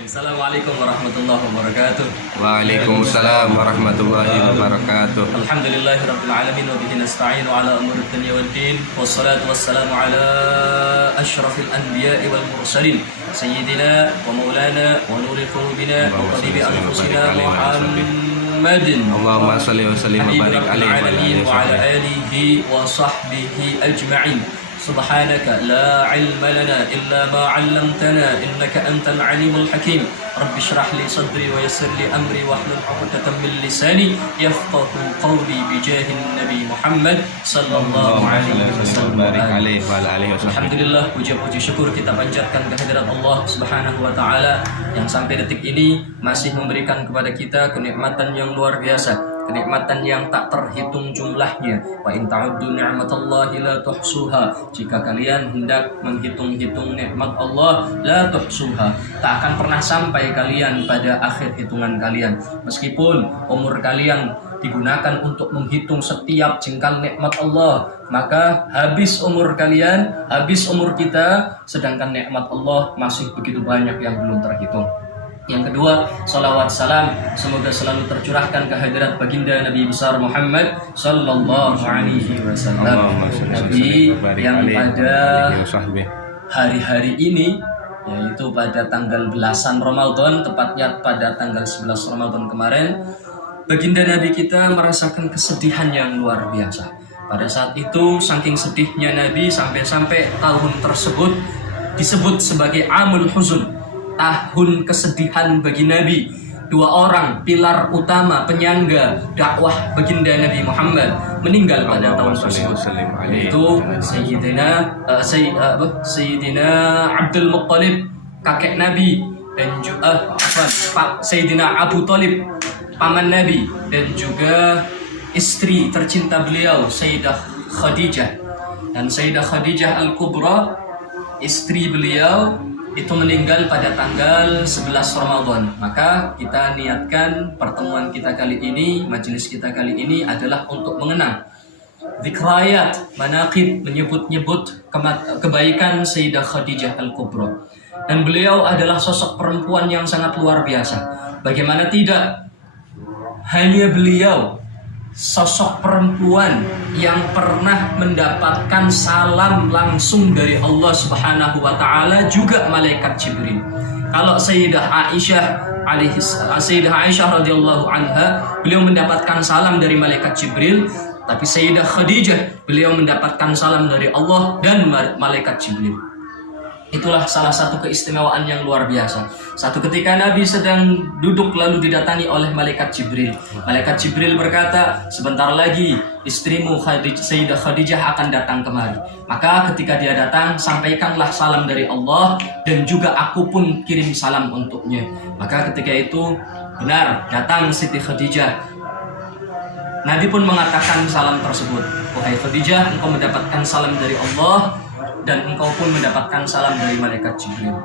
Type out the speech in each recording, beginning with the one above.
Assalamualaikum warahmatullahi wabarakatuh. Waalaikumsalam warahmatullahi wabarakatuh. Alhamdulillahi rabbil alamin wa bihi nasta'inu ala umuri dunya waddin. Wassalatu wassalamu ala asyrafil anbiya'i wal mursalin sayyidina wa maulana wa nuri qulubina wa tabibi anfusina Muhammadin Allahumma salli wa sallim wa barik alaihi wa ala alihi wa sahbihi ajma'in. Subhanaka la ilma lana illa ma 'allamtana innaka antal alimul hakim. Rabbi shrah li sadri wa yassir li amri wahlul 'uqdatam min lisani yafqahu qawli bi jahin nabi Muhammad sallallahu alaihi wasallam. Alhamdulillah, puji syukur kita panjatkan kehadirat Allah Subhanahu wa taala yang sampai detik ini masih memberikan kepada kita kenikmatan yang luar biasa. Kenikmatan yang tak terhitung jumlahnya. Wa in ta'uddu ni'matallahi la tuhsuha. Jika kalian hendak menghitung-hitung nikmat Allah, la tuhsuha, tak akan pernah sampai kalian pada akhir hitungan kalian. Meskipun umur kalian digunakan untuk menghitung setiap jengkal nikmat Allah, maka habis umur kalian, habis umur kita, sedangkan nikmat Allah masih begitu banyak yang belum terhitung. Yang kedua, salawat salam semoga selalu tercurahkan kehadirat baginda Nabi besar Muhammad sallallahu alaihi wasallam. Nabi yang pada hari-hari ini, yaitu pada tanggal belasan Ramadan, tepatnya pada tanggal 11 Ramadan kemarin, baginda Nabi kita merasakan kesedihan yang luar biasa. Pada saat itu saking sedihnya Nabi sampai-sampai tahun tersebut disebut sebagai Amul Huzun, tahun kesedihan bagi Nabi. Dua orang pilar utama penyangga dakwah baginda Nabi Muhammad meninggal pada tahun tersebut, yaitu Sayyidina Abdul Muttalib, kakek Nabi, dan juga Sayyidina Abu Talib, paman Nabi, dan juga istri tercinta beliau Sayyidah Khadijah. Dan Sayyidah Khadijah Al-Kubra, istri beliau, itu meninggal pada tanggal 11 Ramadan. Maka kita niatkan pertemuan kita kali ini, majelis kita kali ini adalah untuk mengenang dzikrayat, manaqib, menyebut-nyebut kebaikan Sayyidah Khadijah Al-Kubra. Dan beliau adalah sosok perempuan yang sangat luar biasa. Bagaimana tidak, hanya beliau sosok perempuan yang pernah mendapatkan salam langsung dari Allah Subhanahu wa taala, juga malaikat Jibril. Kalau Sayyidah Aisyah radhiyallahu anha, beliau mendapatkan salam dari malaikat Jibril, tapi Sayyidah Khadijah, beliau mendapatkan salam dari Allah dan malaikat Jibril. Itulah salah satu keistimewaan yang luar biasa. Satu ketika Nabi sedang duduk lalu didatangi oleh malaikat Jibril. Malaikat Jibril berkata, sebentar lagi istrimu Sayyidah Khadijah akan datang kemari. Maka ketika dia datang, sampaikanlah salam dari Allah, dan juga aku pun kirim salam untuknya. Maka ketika itu benar datang Siti Khadijah. Nabi pun mengatakan salam tersebut, wahai Khadijah, engkau mendapatkan salam dari Allah, dan engkau pun mendapatkan salam dari malaikat Jibril.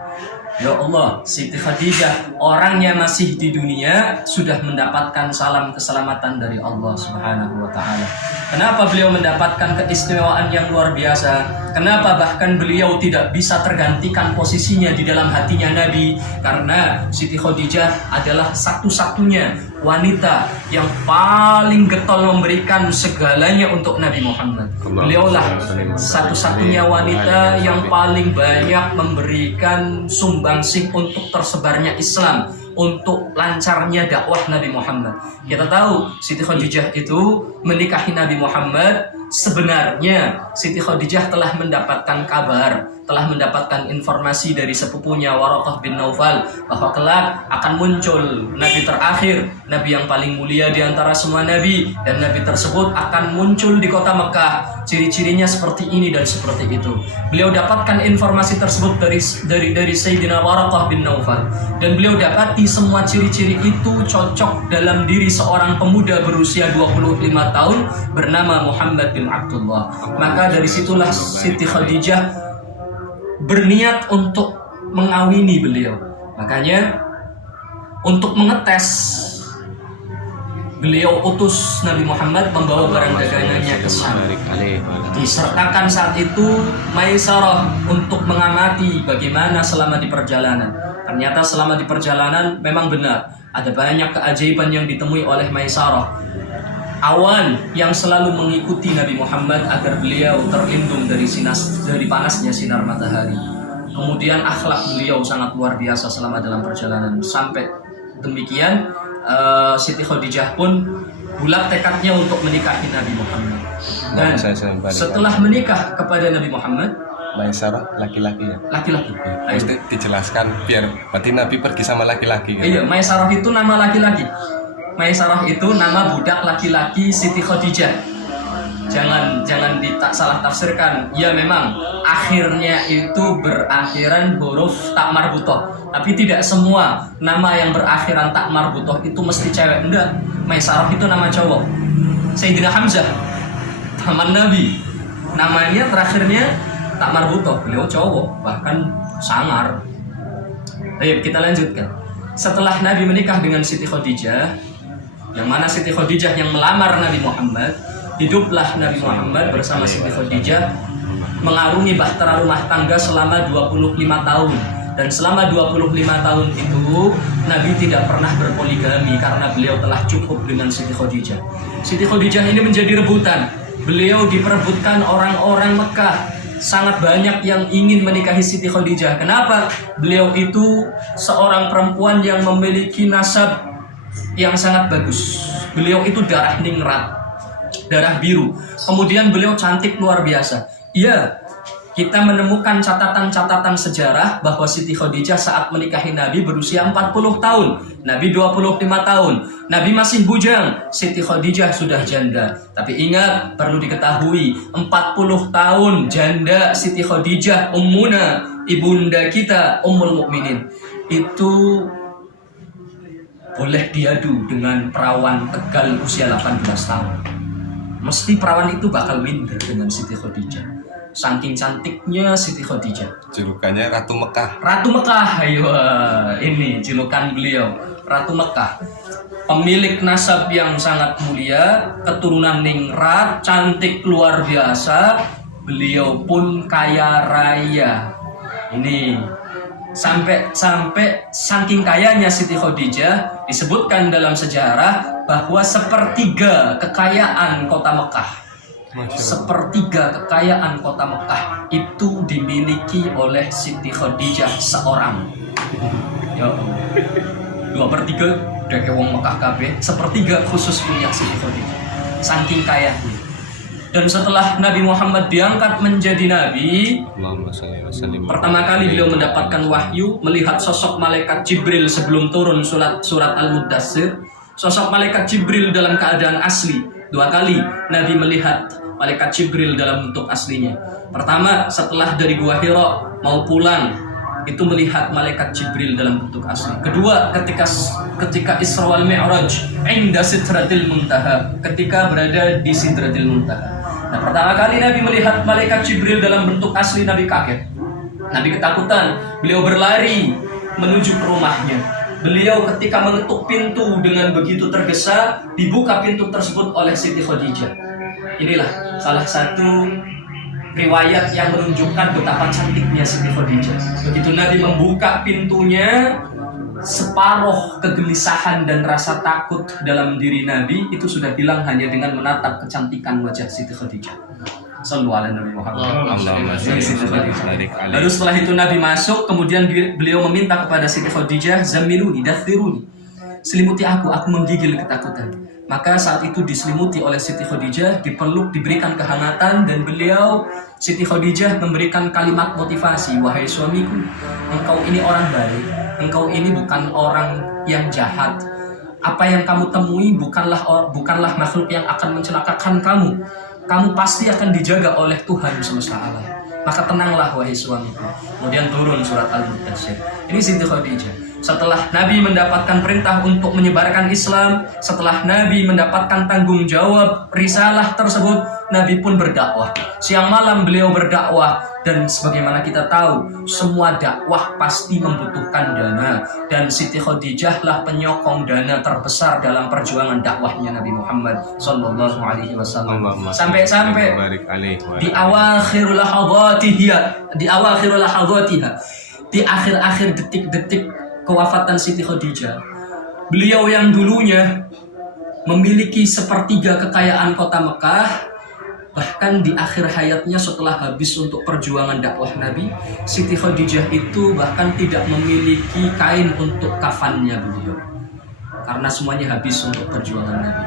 Ya Allah, Siti Khadijah orangnya masih di dunia sudah mendapatkan salam keselamatan dari Allah Subhanahu wa taala. Kenapa beliau mendapatkan keistimewaan yang luar biasa? Kenapa bahkan beliau tidak bisa tergantikan posisinya di dalam hatinya Nabi? Karena Siti Khadijah adalah satu-satunya wanita yang paling getol memberikan segalanya untuk Nabi Muhammad. Beliaulah satu-satunya wanita yang paling banyak memberikan sumbangsih untuk tersebarnya Islam, untuk lancarnya dakwah Nabi Muhammad. Kita tahu Siti Khadijah itu menikahi Nabi Muhammad. Sebenarnya Siti Khadijah telah mendapatkan kabar, telah mendapatkan informasi dari sepupunya Waraqah bin Naufal bahwa kelak akan muncul Nabi terakhir, Nabi yang paling mulia di antara semua Nabi, dan Nabi tersebut akan muncul di kota Mekah. Ciri-cirinya seperti ini dan seperti itu. Beliau dapatkan informasi tersebut dari Sayyidina Waraqah bin Naufal, dan beliau dapati semua ciri-ciri itu cocok dalam diri seorang pemuda berusia 25 tahun bernama Muhammad bin Abdullah. Maka dari situlah Siti Khadijah berniat untuk mengawini beliau. Makanya untuk mengetes, beliau utus Nabi Muhammad membawa barang dagangannya ke sana. Disertakan saat itu Maisarah untuk mengamati bagaimana selama di perjalanan. Ternyata selama di perjalanan memang benar ada banyak keajaiban yang ditemui oleh Maisarah. Awan yang selalu mengikuti Nabi Muhammad agar beliau terlindung dari panasnya sinar matahari. Kemudian akhlak beliau sangat luar biasa selama dalam perjalanan. Sampai demikian Siti Khadijah pun bulat tekadnya untuk menikahi Nabi Muhammad. Dan setelah menikah kepada Nabi Muhammad, Maisarah laki-laki ya? Laki-laki. Mesti dijelaskan biar berarti Nabi pergi sama laki-laki kan? Iya, Maisarah itu nama laki-laki. Maisarah itu nama budak laki-laki Siti Khadijah. Jangan salah tafsirkan. Ya memang akhirnya itu berakhiran huruf tak marbutoh. Tapi tidak semua nama yang berakhiran tak marbutoh itu mesti cewek. Enggak. Maisarah itu nama cowok. Sayyidina Hamzah, paman Nabi, namanya terakhirnya tak marbutoh. Beliau cowok, bahkan sangar. Baik, kita lanjutkan. Setelah Nabi menikah dengan Siti Khadijah, yang mana Siti Khadijah yang melamar Nabi Muhammad, hiduplah Nabi Muhammad bersama Siti Khadijah mengarungi bahtera rumah tangga selama 25 tahun. Dan selama 25 tahun itu Nabi tidak pernah berpoligami karena beliau telah cukup dengan Siti Khadijah. Siti Khadijah ini menjadi rebutan. Beliau diperebutkan orang-orang Mekah. Sangat banyak yang ingin menikahi Siti Khadijah. Kenapa? Beliau itu seorang perempuan yang memiliki nasab yang sangat bagus. Beliau itu darah ningrat, darah biru. Kemudian beliau cantik luar biasa. Iya, kita menemukan catatan-catatan sejarah bahwa Siti Khadijah saat menikahi Nabi berusia 40 tahun. Nabi 25 tahun. Nabi masih bujang. Siti Khadijah sudah janda. Tapi ingat, perlu diketahui, 40 tahun janda Siti Khadijah, ummuna, ibunda kita, Ummul Mukminin, itu boleh diadu dengan perawan Tegal usia 18 tahun. Mesti perawan itu bakal minder dengan Siti Khadijah. Saking cantiknya Siti Khadijah. Julukannya Ratu Mekah. Ratu Mekah, ayo, ini julukan beliau, Ratu Mekah. Pemilik nasab yang sangat mulia, keturunan ningrat, cantik luar biasa. Beliau pun kaya raya. Ini sampai saking kayanya Siti Khadijah, disebutkan dalam sejarah bahwa sepertiga kekayaan kota Mekah, sepertiga kekayaan kota Mekah itu dimiliki oleh Siti Khadijah seorang. Ya, 2/3 udah ke wong Mekah kabeh, sepertiga khusus punya Siti Khadijah. Saking kayanya. Dan setelah Nabi Muhammad diangkat menjadi nabi, pertama kali beliau mendapatkan wahyu, melihat sosok malaikat Jibril sebelum turun surat Al-Muddatsir. Sosok malaikat Jibril dalam keadaan asli. 2 kali Nabi melihat malaikat Jibril dalam bentuk aslinya. Pertama, setelah dari Gua Hira mau pulang, itu melihat malaikat Jibril dalam bentuk asli. Kedua, ketika Isra wal Mi'raj, inda Sidratil Muntaha, ketika berada di Sidratil Muntaha. Nah, pertama kali Nabi melihat malaikat Jibril dalam bentuk asli, Nabi kaget. Nabi ketakutan. Beliau berlari menuju ke rumahnya. Beliau ketika mengetuk pintu dengan begitu tergesa, dibuka pintu tersebut oleh Siti Khadijah. Inilah salah satu riwayat yang menunjukkan betapa cantiknya Siti Khadijah. Begitu Nabi membuka pintunya, separuh kegelisahan dan rasa takut dalam diri Nabi itu sudah hilang hanya dengan menatap kecantikan wajah Siti Khadijah. Sallallahu alaihi Nabi Muhammad. Lalu setelah itu Nabi masuk, kemudian beliau meminta kepada Siti Khadijah, "Zammiluni, dathiruni." Selimuti aku menggigil ketakutan. Maka saat itu diselimuti oleh Siti Khadijah, dipeluk, diberikan kehangatan, dan beliau, Siti Khadijah, memberikan kalimat motivasi. "Wahai suamiku, engkau ini orang baik, engkau ini bukan orang yang jahat. Apa yang kamu temui bukanlah makhluk yang akan mencelakakan kamu. Kamu pasti akan dijaga oleh Tuhan semesta alam. Maka tenanglah wahai suamiku." Kemudian turun surat Al-Muddatsir. Ini Siti Khadijah. Setelah Nabi mendapatkan perintah untuk menyebarkan Islam, setelah Nabi mendapatkan tanggung jawab risalah tersebut, Nabi pun berdakwah. Siang malam beliau berdakwah, dan sebagaimana kita tahu, semua dakwah pasti membutuhkan dana, dan Siti Khadijah lah penyokong dana terbesar dalam perjuangan dakwahnya Nabi Muhammad sallallahu alaihi wasallam. Sampai di awakhir lahadzatiha, di akhir-akhir detik-detik kewafatan Siti Khadijah, beliau yang dulunya memiliki sepertiga kekayaan kota Mekah, bahkan di akhir hayatnya setelah habis untuk perjuangan dakwah Nabi, Siti Khadijah itu bahkan tidak memiliki kain untuk kafannya beliau, karena semuanya habis untuk perjuangan Nabi.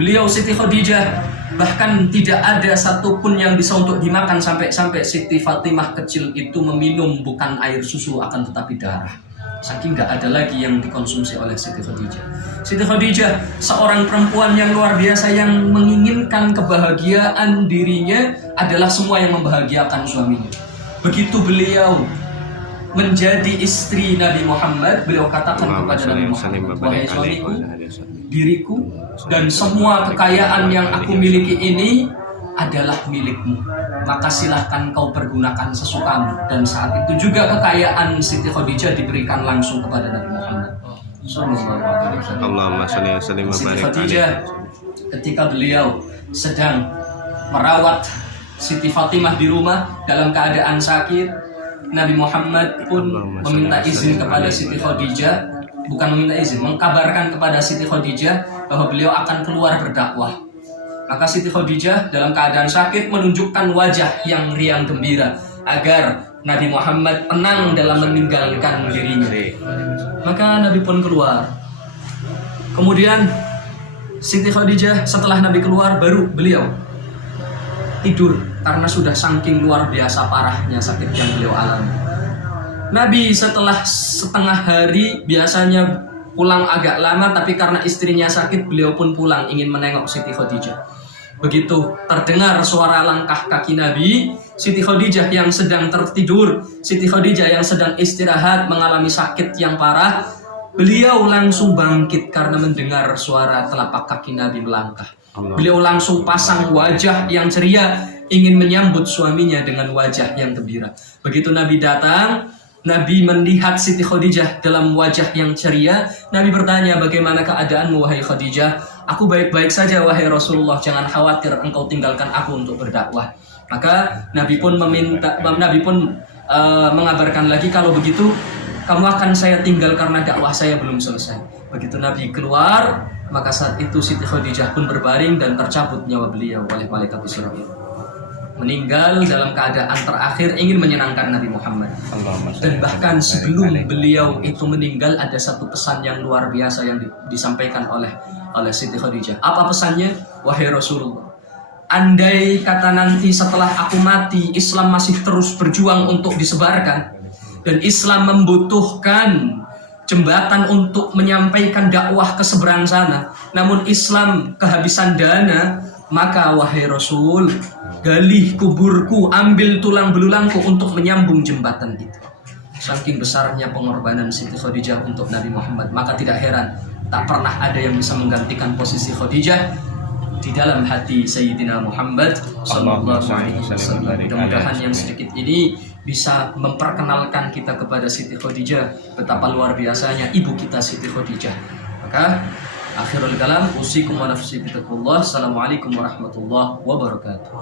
Beliau Siti Khadijah bahkan tidak ada satupun yang bisa untuk dimakan, sampai Siti Fatimah kecil itu meminum bukan air susu akan tetapi darah. Saking nggak ada lagi yang dikonsumsi oleh Siti Khadijah. Siti Khadijah seorang perempuan yang luar biasa, yang menginginkan kebahagiaan dirinya adalah semua yang membahagiakan suaminya. Begitu beliau menjadi istri Nabi Muhammad, beliau katakan kepada Nabi Muhammad, wahai suamiku, diriku dan semua kekayaan yang aku miliki ini adalah milikmu, maka silahkan kau pergunakan sesukamu. Dan saat itu juga kekayaan Siti Khadijah diberikan langsung kepada Nabi Muhammad. Allahumma sholli wa sallim wa Siti barik Khadijah alaihi. ketika beliau sedang merawat Siti Fatimah di rumah dalam keadaan sakit, Nabi Muhammad pun meminta izin kepada Siti Khadijah, bukan meminta izin, mengkabarkan kepada Siti Khadijah bahwa beliau akan keluar berdakwah. Maka Siti Khadijah dalam keadaan sakit menunjukkan wajah yang riang gembira agar Nabi Muhammad tenang dalam meninggalkan dirinya. Maka Nabi pun keluar. Kemudian Siti Khadijah setelah Nabi keluar, baru beliau tidur karena sudah saking luar biasa parahnya sakit yang beliau alami. Nabi setelah setengah hari, biasanya pulang agak lama, tapi karena istrinya sakit beliau pun pulang ingin menengok Siti Khadijah. Begitu terdengar suara langkah kaki Nabi, Siti Khadijah yang sedang tertidur, Siti Khadijah yang sedang istirahat mengalami sakit yang parah, beliau langsung bangkit karena mendengar suara telapak kaki Nabi melangkah. Beliau langsung pasang wajah yang ceria, ingin menyambut suaminya dengan wajah yang gembira. Begitu Nabi datang, Nabi melihat Siti Khadijah dalam wajah yang ceria. Nabi bertanya, bagaimana keadaanmu wahai Khadijah? Aku baik-baik saja wahai Rasulullah, jangan khawatir, engkau tinggalkan aku untuk berdakwah. Maka Nabi pun mengabarkan lagi, kalau begitu kamu akan saya tinggal karena dakwah saya belum selesai. Begitu Nabi keluar, maka saat itu Siti Khadijah pun berbaring dan tercabut nyawa beliau oleh malaikat Israil. Meninggal dalam keadaan terakhir ingin menyenangkan Nabi Muhammad. Dan bahkan sebelum beliau itu meninggal, ada satu pesan yang luar biasa yang disampaikan oleh Siti Khadijah. Apa pesannya? Wahai Rasulullah, andai kata nanti setelah aku mati Islam masih terus berjuang untuk disebarkan, dan Islam membutuhkan jembatan untuk menyampaikan dakwah ke seberang sana, namun Islam kehabisan dana, maka wahai Rasul, gali kuburku, ambil tulang belulangku untuk menyambung jembatan itu. Saking besarnya pengorbanan Siti Khadijah untuk Nabi Muhammad, maka tidak heran tak pernah ada yang bisa menggantikan posisi Khadijah di dalam hati Sayyidina Muhammad sallallahu alaihi wasallam. Mudah-mudahan yang sedikit ini bisa memperkenalkan kita kepada Siti Khadijah, betapa luar biasanya ibu kita Siti Khadijah. Maka akhirul kalam, usikum wa nafsi bitaqwallah. Assalamualaikum warahmatullahi wabarakatuh.